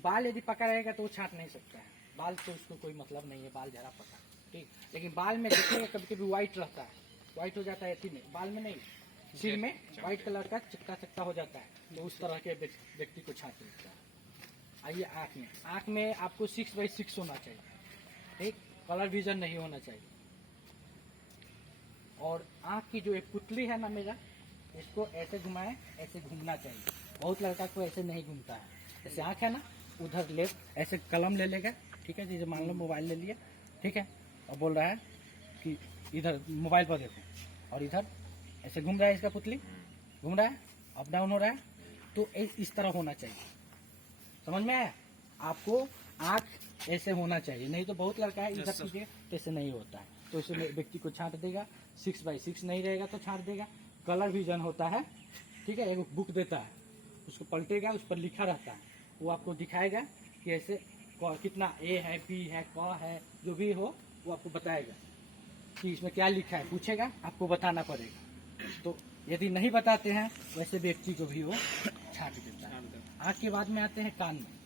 बाल यदि पका रहेगा तो वो छाट नहीं सकता है, बाल तो उसको कोई मतलब नहीं है, बाल झरा पका, ठीक। लेकिन बाल में देखिएगा कभी कभी व्हाइट रहता है, व्हाइट हो जाता है एथी में, बाल में नहीं, सिर में व्हाइट कलर का चिक्का चिक्का हो जाता है, तो उस तरह के व्यक्ति को छाट सकता है। आइए आँख में आपको 6/6 होना चाहिए, ठीक, कलर विजन नहीं होना चाहिए। और आँख की जो एक पुतली है ना मेरा, इसको ऐसे घुमाएं, ऐसे घूमना चाहिए। बहुत लड़का को ऐसे नहीं घूमता है, जैसे आँख है ना उधर ले, ऐसे कलम ले लेगा, ठीक है, जैसे मान लो मोबाइल ले लिया, ठीक है, और बोल रहा है कि इधर मोबाइल पर देखो, और इधर ऐसे घूम रहा है, इसका पुतली घूम रहा है, अप डाउन हो रहा है, तो इस तरह होना चाहिए। समझ में आया? आपको आँख ऐसे होना चाहिए, नहीं तो बहुत लड़का है इधर कीजिए ऐसे नहीं होता है, तो इसे व्यक्ति को छांट देगा। 6/6 नहीं रहेगा तो छांट देगा। कलर विजन होता है, ठीक है, एक बुक देता है, उसको पलटेगा, उस पर लिखा रहता है, वो आपको दिखाएगा कि ऐसे कितना ए है, बी है, क है, जो भी हो वो आपको बताएगा कि इसमें क्या लिखा है, पूछेगा, आपको बताना पड़ेगा। तो यदि नहीं बताते हैं वैसे व्यक्ति को भी वो छांट देता है। आँख के बाद में आते हैं कान में।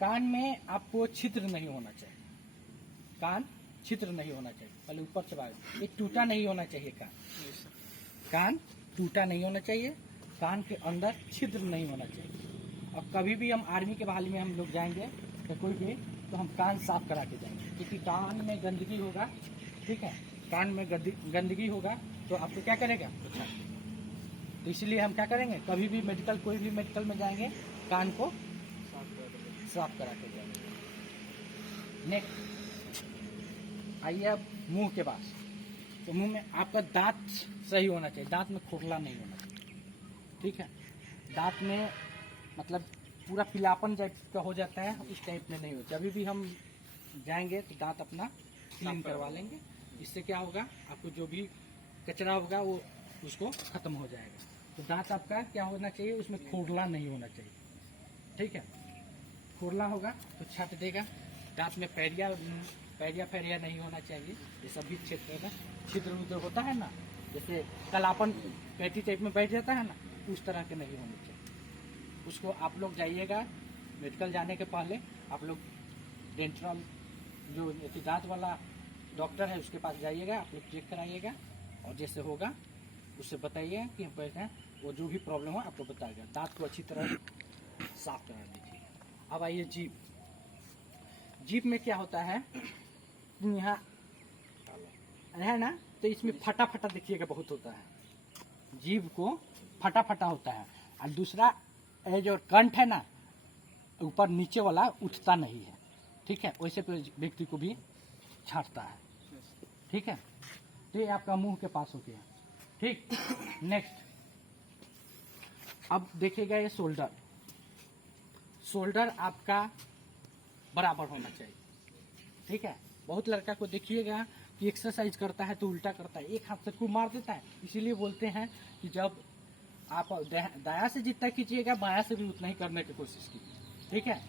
कान में आपको छिद्र नहीं होना चाहिए, कान छिद्र नहीं होना चाहिए, पहले ऊपर से बाहर, एक टूटा नहीं होना चाहिए कान टूटा नहीं होना चाहिए, कान के अंदर छिद्र नहीं होना चाहिए। और कभी भी हम आर्मी के बहाली में हम लोग जाएंगे तो कोई भी, तो हम कान साफ करा के जाएंगे, क्योंकि कान में गंदगी होगा, ठीक है, कान में गंदगी होगा तो आपको क्या करेगा, तो इसलिए हम क्या करेंगे, कभी भी मेडिकल, कोई भी मेडिकल में जाएंगे, कान को साफ करा के जाएंगे। नेक्स्ट आइए अब मुंह के पास। तो मुंह में आपका दांत सही होना चाहिए, दांत में खोखला नहीं होना चाहिए, ठीक है, दांत में मतलब पूरा पीलापन जब का हो जाता है उस टाइप में नहीं हो। जब भी हम जाएंगे तो दांत अपना क्लीन करवा लेंगे, इससे क्या होगा, आपको जो भी कचरा होगा वो उसको खत्म हो जाएगा। तो दांत आपका क्या होना चाहिए, उसमें खोखला नहीं होना चाहिए, ठीक है, खोखला होगा तो छट देगा। दांत में पैरिया नहीं होना चाहिए, ये सभी क्षेत्र में छिद्र उद्र होता है ना, जैसे कलापन पैटी टाइप में बैठ जाता है ना, उस तरह के नहीं होने चाहिए। उसको आप लोग जाइएगा, मेडिकल जाने के पहले आप लोग डेंटल जो दांत वाला डॉक्टर है उसके पास जाइएगा, आप लोग चेक कराइएगा, और जैसे होगा उससे बताइए कि हम कहते हैं, वो जो भी प्रॉब्लम हो आपको बताएगा। दांत को अच्छी तरह साफ करा दीजिए। अब आइए जीभ। जीभ में क्या होता है, यहाँ है ना, तो इसमें फटा फटा देखिएगा बहुत होता है, जीभ को फटा फटा होता है। और दूसरा ये जो कंठ है ना, ऊपर नीचे वाला उठता नहीं है, ठीक है, वैसे व्यक्ति को भी छांटता है, ठीक है। तो ये आपका मुंह के पास हो गया, ठीक। नेक्स्ट अब देखिएगा ये शोल्डर। शोल्डर आपका बराबर होना चाहिए, ठीक है। बहुत लड़का को देखिएगा कि एक्सरसाइज करता है तो उल्टा करता है, एक हाथ से खूब मार देता है। इसीलिए बोलते हैं कि जब आप दाया से जितना कीजिएगा बाया से भी उतना ही करने की कोशिश कीजिए, ठीक है।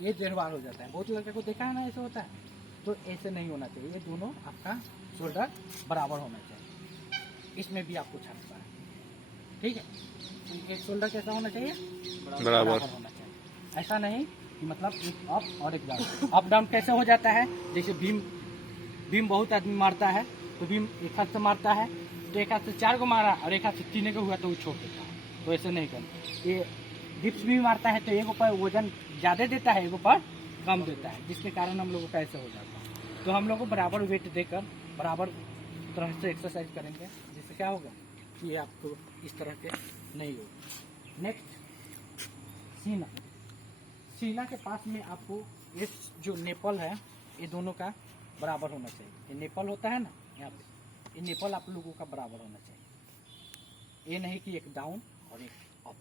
ये डेढ़ बार हो जाता है, बहुत लड़के को देखा है ना ऐसा होता है, तो ऐसे नहीं होना चाहिए। ये दोनों आपका शोल्डर बराबर होना चाहिए, इसमें भी आपको छाटता है, ठीक है। एक शोल्डर कैसा होना चाहिए, बराबर होना चाहिए। ऐसा नहीं कि मतलब एक अप और एक डाउन। अप डाउन कैसे हो जाता है, जैसे भीम बहुत आदमी मारता है, तो भीम एक हाथ से मारता है, तो एक हाथ से 4 को मारा और एक हाथ से 3 को हुआ तो वो छोड़ देता है, तो ऐसे नहीं करना। ये डिप्स भी मारता है तो एक ऊपर वजन ज़्यादा देता है, एक ऊपर कम देता है, जिसके कारण हम लोगों का ऐसे हो जाता है। तो हम लोग को बराबर वेट देकर बराबर तरह से एक्सरसाइज करेंगे, जिससे क्या होगा कि आपको इस तरह के नहीं होगा। नेक्स्ट सीना। सीना के पास में आपको ये जो नेपल है, ये दोनों का बराबर होना चाहिए। ये नेपल होता है ना यहाँ पे, ये नेपल आप लोगों का बराबर होना चाहिए। ये नहीं कि एक डाउन और एक अप,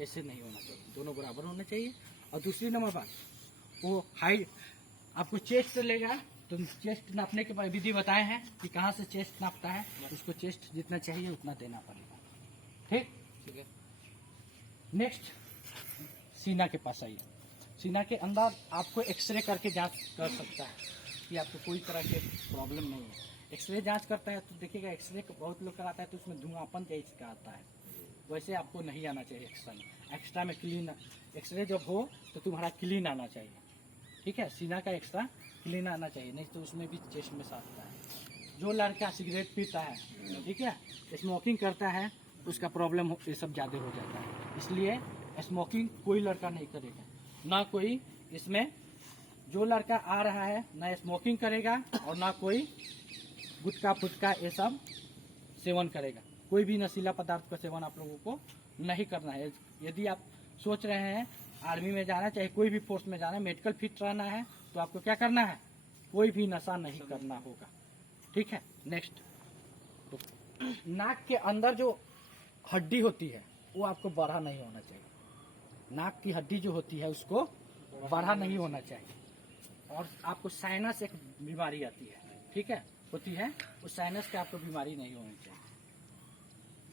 ऐसे नहीं होना चाहिए, दोनों बराबर होना चाहिए। और दूसरी नंबर बात, वो हाइट आपको चेस्ट से लेगा, तो चेस्ट नापने के बाद विधि बताए हैं कि कहाँ से चेस्ट नापता है, उसको चेस्ट जितना चाहिए उतना देना पड़ेगा, ठीक है। नेक्स्ट सीना के पास आइए। सीना के अंदर आपको एक्सरे करके जांच कर सकता है कि आपको कोई तरह के प्रॉब्लम नहीं है। एक्सरे जांच करता है तो देखिएगा, एक्सरे बहुत लोग कराता है तो उसमें धुआंपन जैसे का आता है, वैसे आपको नहीं आना चाहिए एक्सरे में। एक्स्ट्रा में क्लीन, एक्सरे जब हो तो तुम्हारा क्लीन आना चाहिए, ठीक है, सीना का एक्स्ट्रा क्लीन आना चाहिए, नहीं तो उसमें भी चेस्ट में आता है। जो लड़का सिगरेट पीता है, ठीक है, स्मोकिंग करता है, उसका प्रॉब्लम ये सब ज़्यादा हो जाता है। इसलिए स्मोकिंग कोई लड़का नहीं करेगा, ना कोई इसमें जो लड़का आ रहा है ना स्मोकिंग करेगा और ना कोई गुटखा फुटका ये सब सेवन करेगा। कोई भी नशीला पदार्थ का सेवन आप लोगों को नहीं करना है। यदि आप सोच रहे हैं आर्मी में जाना, चाहे कोई भी फोर्स में जाना है, मेडिकल फिट रहना है, तो आपको क्या करना है, कोई भी नशा नहीं करना होगा, ठीक है। नेक्स्ट, तो नाक के अंदर जो हड्डी होती है वो आपको बड़ा नहीं होना चाहिए। नाक की हड्डी जो होती है उसको बड़ा नहीं होना चाहिए। और आपको साइनस एक बीमारी आती है, ठीक है, होती है, उस साइनस के आपको बीमारी नहीं होनी चाहिए।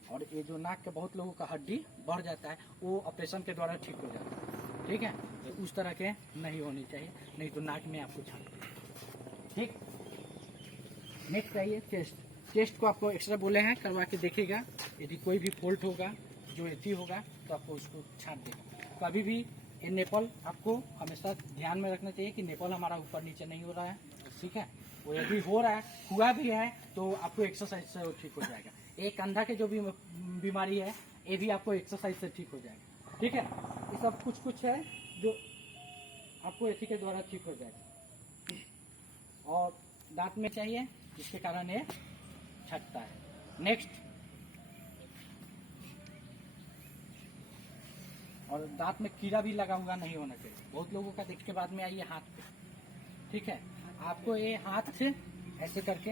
और ये जो नाक के बहुत लोगों का हड्डी बढ़ जाता है वो ऑपरेशन के द्वारा ठीक हो जाता है, ठीक है, तो उस तरह के नहीं होनी चाहिए, नहीं तो नाक में आपको छाप, ठीक। नेक्स्ट चाहिए चेस्ट। चेस्ट को आपको एक्सरे बोले हैं, करवा के देखेगा, यदि कोई भी फॉल्ट होगा जो एथी होगा तो आपको उसको छाप देगा। कभी भी ये नेपल आपको हमेशा ध्यान में रखना चाहिए कि नेपल हमारा ऊपर नीचे नहीं हो रहा है, ठीक है, वो यदि हो रहा है, हुआ भी है, तो आपको एक्सरसाइज से वो ठीक हो जाएगा। एक कंधा के जो भी बीमारी है ये भी आपको एक्सरसाइज से ठीक हो जाएगा, ठीक है। ये सब कुछ है जो आपको एथी के द्वारा ठीक हो जाएगा। और दांत में चाहिए जिसके कारण ये छटता है। नेक्स्ट, और दांत में कीड़ा भी लगा हुआ नहीं होना चाहिए। बहुत लोगों का देख के बाद में आइए हाथ पे, ठीक है, आपको ये हाथ से ऐसे करके,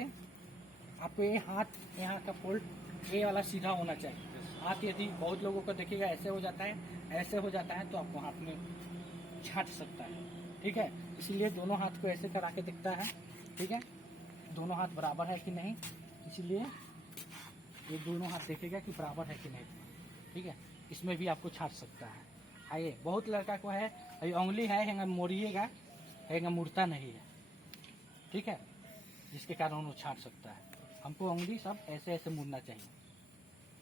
आपको ये हाथ यहाँ का फोल्ड ये वाला सीधा होना चाहिए। हाथ यदि बहुत लोगों को देखिएगा ऐसे हो जाता है, ऐसे हो जाता है, तो आपको हाथ में छाट सकता है, ठीक है। इसलिए दोनों हाथ को ऐसे करा के दिखता है, ठीक है, दोनों हाथ बराबर है कि नहीं, इसलिए ये दोनों हाथ देखेगा कि बराबर है कि नहीं, ठीक है। इसमें भी आपको छाट सकता है। आइए, बहुत लड़का को है अभी उंगली है हैंगा मोड़िएगा, हैंगा मुड़ता नहीं है, ठीक है, जिसके कारण वो छाट सकता है। हमको उंगली सब ऐसे ऐसे मुड़ना चाहिए,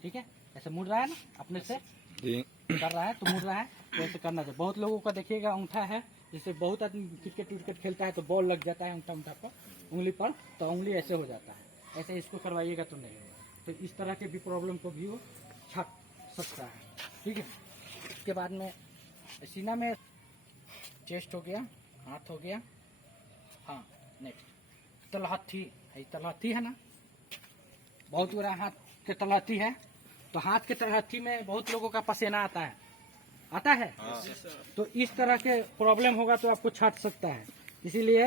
ठीक है, ऐसे मुड़ रहा है ना अपने से कर रहा है तो मुड़ रहा है, तो ऐसे करना चाहिए। बहुत लोगों का देखिएगा अंगूठा है, जैसे बहुत आदमी क्रिकेट खेलता है तो बॉल लग जाता है अंगूठा पर, उंगली पर, तो उंगली ऐसे हो जाता है, ऐसे इसको करवाइएगा तो नहीं होगा। तो इस तरह के भी प्रॉब्लम को भी वो छाट सकता है, ठीक है। इसके बाद में सीना में चेस्ट हो गया, हाथ हो गया, हाँ। नेक्स्ट तलहथी है, तलहथी है ना, बहुत बड़ा हाथ के तलहथी है, तो हाथ के तलहथी में बहुत लोगों का पसीना आता है, आता है, तो इस तरह के प्रॉब्लम होगा तो आपको छाट सकता है। इसीलिए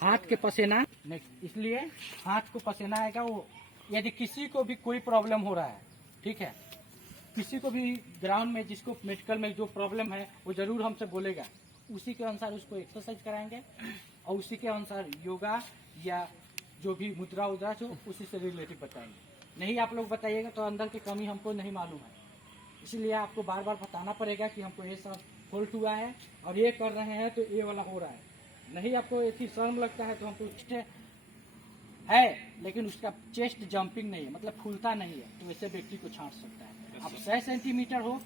हाथ के पसीना, नेक्स्ट, इसलिए हाथ को पसीना आएगा, वो यदि किसी को भी कोई प्रॉब्लम हो रहा है, ठीक है, किसी को भी ग्राउंड में जिसको मेडिकल में जो प्रॉब्लम है वो जरूर हमसे बोलेगा, उसी के अनुसार उसको एक्सरसाइज कराएंगे और उसी के अनुसार योगा या जो भी मुद्रा उद्रा जो उसी से रिलेटिव बताएंगे। नहीं आप लोग बताइएगा तो अंदर की कमी हमको नहीं मालूम है, इसलिए आपको बार बार बताना पड़ेगा कि हमको ये सब फॉल्ट हुआ है और ये कर रहे हैं तो ये वाला हो रहा है। नहीं आपको इतनी शर्म लगता है तो हमको है, लेकिन उसका चेस्ट जंपिंग नहीं है, मतलब फूलता नहीं है, तो ऐसे व्यक्ति को छांट सकता है। आप 6 सेंटीमीटर हो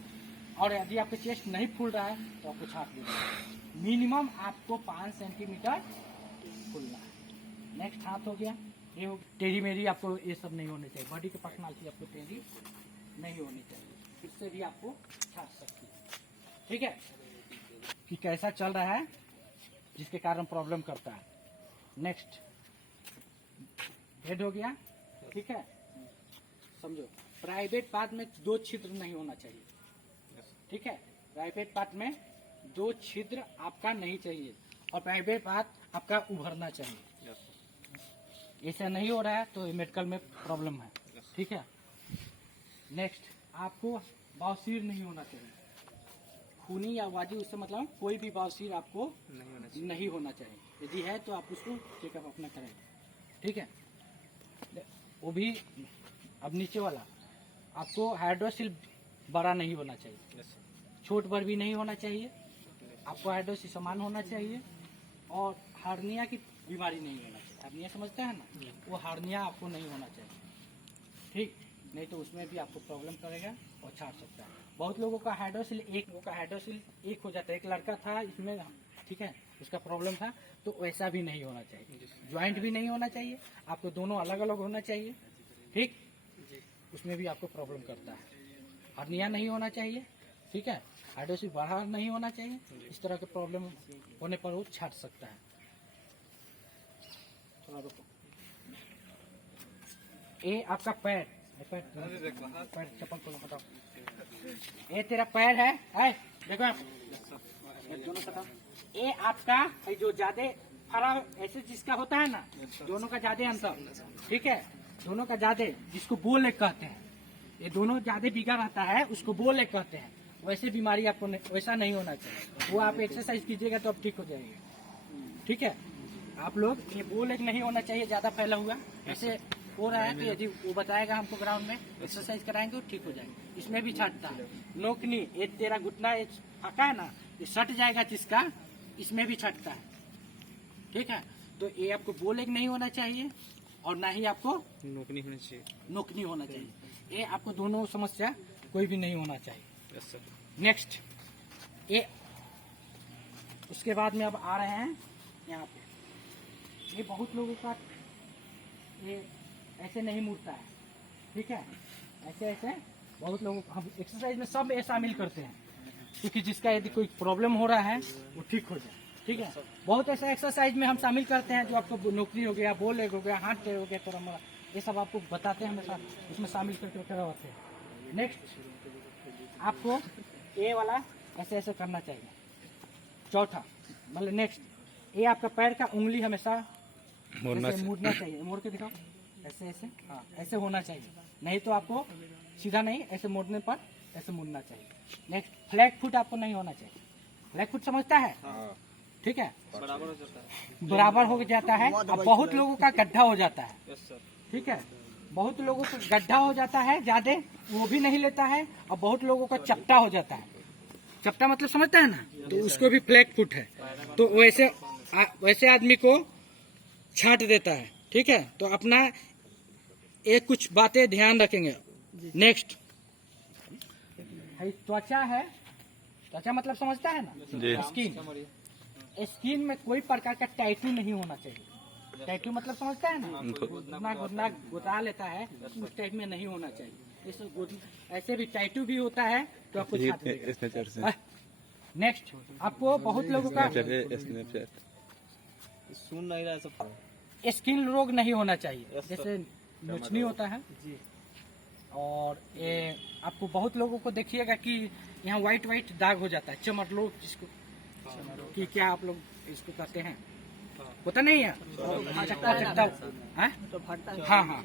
और यदि आपका चेस्ट नहीं फूल रहा है तो आपको छांट देना। मिनिमम आपको 5 सेंटीमीटर फूलना है। नेक्स्ट हाथ हो गया, ये हो टेढ़ी मेढ़ी, आपको ये सब नहीं होने चाहिए। बॉडी की पर्सनालिटी आपको टेढ़ी नहीं होनी चाहिए, इससे भी आपको छाट सकती है, ठीक है, कि कैसा चल रहा है जिसके कारण प्रॉब्लम करता है। नेक्स्ट हेड हो गया, ठीक है, समझो प्राइवेट पार्ट में 2 छिद्र नहीं होना चाहिए, ठीक है, प्राइवेट पार्ट में 2 छिद्र आपका नहीं चाहिए और प्राइवेट पार्ट आपका उभरना चाहिए। ऐसा नहीं हो रहा है तो मेडिकल में प्रॉब्लम है, ठीक है। नेक्स्ट, आपको बवासीर नहीं होना चाहिए, खूनी या वाजी, उससे मतलब कोई भी बवासीर आपको नहीं होना चाहिए। यदि है तो आप उसको चेकअप अपना करेंगे, ठीक है। वो भी अब नीचे वाला आपको हाइड्रोसिल बड़ा नहीं होना चाहिए, छोट पर भी नहीं होना चाहिए, आपको हाइड्रोसिल समान होना चाहिए और हार्निया की बीमारी नहीं होना चाहिए। हार्निया समझते हैं ना, वो हार्निया आपको नहीं होना चाहिए, ठीक, नहीं तो उसमें भी आपको प्रॉब्लम करेगा और छाट सकता है। बहुत लोगों का हाइड्रोसिल एक हो जाता है। एक लड़का था इसमें, ठीक है, उसका प्रॉब्लम था, तो वैसा भी नहीं होना चाहिए। ज्वाइंट भी नहीं होना चाहिए, आपको दोनों अलग अलग होना चाहिए, ठीक। उसमें भी आपको प्रॉब्लम करता है। हर्निया नहीं होना चाहिए, ठीक है, हाइड्रोसिल बाहर नहीं होना चाहिए। इस तरह के प्रॉब्लम होने पर वो छाट सकता है। थोड़ा रुको। ये आपका पैर चप्पल खोलो, बताओ। ये तेरा पैर है, देखो आप दोनों बताओ। ये आपका जो ज्यादा फरा ऐसे जिसका होता है ना, दोनों का ज्यादा अंतर, ठीक है, दोनों का ज्यादा, जिसको बो लेग कहते हैं, ये दोनों ज्यादा बिगड़ रहता है, उसको बो लेग कहते हैं। वैसे बीमारी आपको वैसा नहीं होना चाहिए। वो आप एक्सरसाइज कीजिएगा तो आप ठीक हो जाएंगे, ठीक है। आप लोग ये बो लेग नहीं होना चाहिए, ज्यादा फैला हुआ ऐसे हो रहा है। तो यदि वो बताएगा हमको ग्राउंड में, एक्सरसाइज कराएंगे, वो ठीक हो जाएंगे। इसमें भी छाटता है। नोकनी, ये तेरा घुटना एक फाका है ना, ये सट जाएगा जिसका, इसमें भी छटता है, ठीक है। तो ये आपको बो लेग नहीं होना चाहिए और ना ही आपको नोकनी होना चाहिए। ये आपको दोनों समस्या कोई भी नहीं होना चाहिए। नेक्स्ट, ये उसके बाद में अब आ रहे हैं यहाँ पे। ये बहुत लोगों का ये ऐसे नहीं मुड़ता है, ठीक है, ऐसे ऐसे बहुत लोगों को हम एक्सरसाइज में सब ये शामिल करते हैं, क्योंकि जिसका यदि कोई प्रॉब्लम हो रहा है वो ठीक हो जाए, ठीक है। बहुत ऐसा एक्सरसाइज में हम शामिल करते हैं जो आपको नौकरी हो गया, बो लेग हो गया, हाथ टेढ़ हो गया, तरह ये सब आपको बताते हैं, हमेशा उसमें शामिल करके करवाते हैं। नेक्स्ट, आपको ये वाला ऐसे ऐसे करना चाहिए। चौथा मतलब नेक्स्ट, ये आपका पैर का उंगली हमेशा मुड़ना चाहिए। मोड़ के दिखाओ, ऐसे ऐसे, हाँ ऐसे होना चाहिए, नहीं तो आपको सीधा नहीं, ऐसे मोड़ने पर ऐसे मुड़ना चाहिए। नेक्स्ट, फ्लैट फुट आपको नहीं होना चाहिए। फ्लैट फुट समझता है, ठीक है, बराबर हो जाता है। अब बहुत लोगों का गड्ढा हो जाता है, ठीक है, बहुत लोगों को गड्ढा हो जाता है ज्यादा, वो भी नहीं लेता है। और बहुत लोगों का चपटा हो जाता है। चपटा मतलब समझता है ना, तो उसको भी फ्लैट फुट है। तो वैसे आदमी को छाट देता है, ठीक है। तो अपना एक कुछ बातें ध्यान रखेंगे। नेक्स्ट, त्वचा है, त्वचा मतलब समझता है ना, स्किन। स्किन में कोई प्रकार का टैटू नहीं होना चाहिए। टैटू मतलब समझता है ना, घुटना गुदा लेता है, उस टाइप में नहीं होना चाहिए। ऐसे भी टैटू भी होता है तो आपको छाट देगा। नेक्स्ट, आपको बहुत लोगों का सुन नहीं रहा, सब स्किन रोग नहीं होना चाहिए, जैसे नोचनी होता है। और ये आपको बहुत लोगों को देखिएगा कि यहाँ व्हाइट व्हाइट दाग हो जाता है, चमरलोग जिसको कि क्या आप लोग इसको कहते हैं, होता नहीं है, हाँ।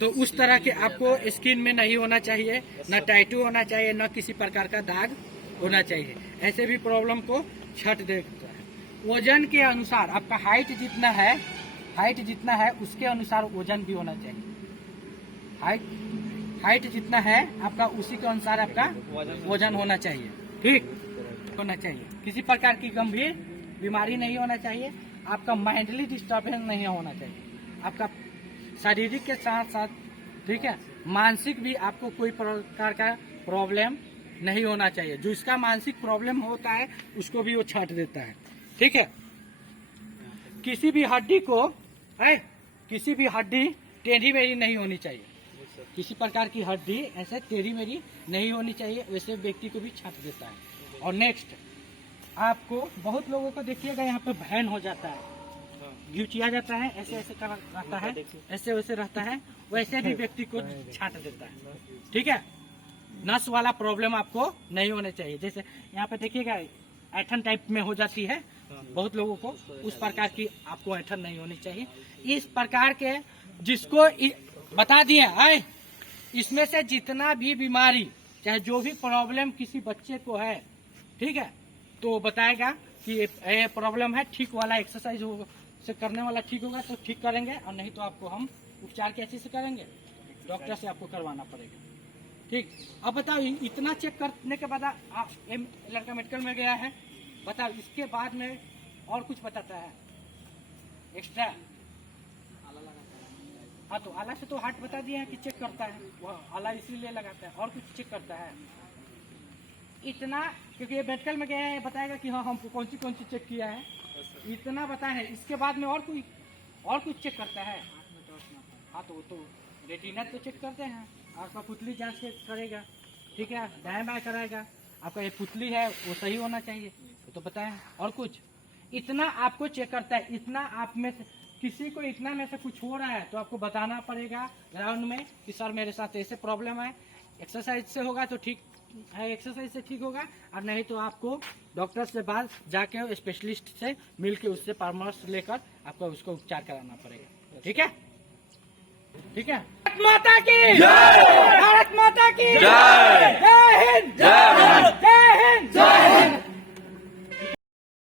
तो उस तरह के आपको स्किन में नहीं होना चाहिए, न टैटू होना चाहिए, न किसी प्रकार का दाग होना चाहिए। ऐसे भी प्रॉब्लम को छट देता है। वजन के अनुसार आपका हाइट जितना है उसके अनुसार वजन भी होना चाहिए। हाइट जितना है आपका, उसी के अनुसार आपका वजन होना चाहिए, ठीक होना चाहिए। किसी प्रकार की गंभीर बीमारी नहीं होना चाहिए। आपका माइंडली डिस्टर्बेंस नहीं होना चाहिए। आपका शारीरिक के साथ साथ, ठीक है, मानसिक भी आपको कोई प्रकार का प्रॉब्लम नहीं होना चाहिए। जो इसका मानसिक प्रॉब्लम होता है उसको भी वो छाट देता है, ठीक है। किसी भी हड्डी टेढ़ी मेढ़ी नहीं होनी चाहिए। किसी प्रकार की हड्डी ऐसे टेढ़ी मेढ़ी नहीं होनी चाहिए, वैसे व्यक्ति को भी छाट देता है। और नेक्स्ट, आपको बहुत लोगों को देखिएगा यहाँ पे बहन हो जाता है, घिवचिया जाता है, ऐसे ऐसे रहता है, ऐसे वैसे रहता है, वैसे भी व्यक्ति को छाट देता है, ठीक है। नस वाला प्रॉब्लम आपको नहीं होना चाहिए। जैसे यहाँ पे देखिएगा ऐठन टाइप में हो जाती है बहुत लोगों को, उस प्रकार की आपको ऐठन नहीं होनी चाहिए। इस प्रकार के जिसको बता दिए आए, इसमें से जितना भी बीमारी चाहे जो भी प्रॉब्लम किसी बच्चे को है, ठीक है, तो बताएगा कि ये प्रॉब्लम है, ठीक वाला एक्सरसाइज से करने वाला ठीक होगा तो ठीक करेंगे, और नहीं तो आपको हम उपचार कैसे से करेंगे, डॉक्टर से आपको करवाना पड़ेगा, ठीक। अब बताओ, इतना चेक करने के बाद लड़का मेडिकल में गया है, बताओ इसके बाद में और कुछ बताता है एक्स्ट्रा? हाँ, तो आला से तो हार्ट बता दिया है कि चेक करता है, वो आला इसीलिए लगाता है, और कुछ चेक करता है? इतना, क्योंकि ये मेडिकल में गए हैं, बताएगा कि हाँ हमको कौन सी चेक किया है, इतना बताए हैं। इसके बाद में और कुछ चेक करता है। हाँ तो वो तो रेटिना तो चेक करते हैं, आपका पुतली जांच करेगा, ठीक है, दाएं बाएं कराएगा, आपका ये पुतली है वो सही होना चाहिए, वो तो बताएं। और कुछ इतना आपको चेक करता है। इतना आप में से किसी को इतना में से कुछ हो रहा है तो आपको बताना पड़ेगा ग्राउंड में कि सर मेरे साथ ऐसे प्रॉब्लम है, एक्सरसाइज से होगा तो ठीक है, एक्सरसाइज से ठीक होगा, और नहीं तो आपको डॉक्टर से बाद जाके स्पेशलिस्ट से मिल के उससे परामर्श लेकर आपको उसको उपचार कराना पड़ेगा। ठीक है, ठीक है। भारत माता की जय, भारत माता की जय, जय हिंद, जय हिंद, जय हिंद, जय हिंद।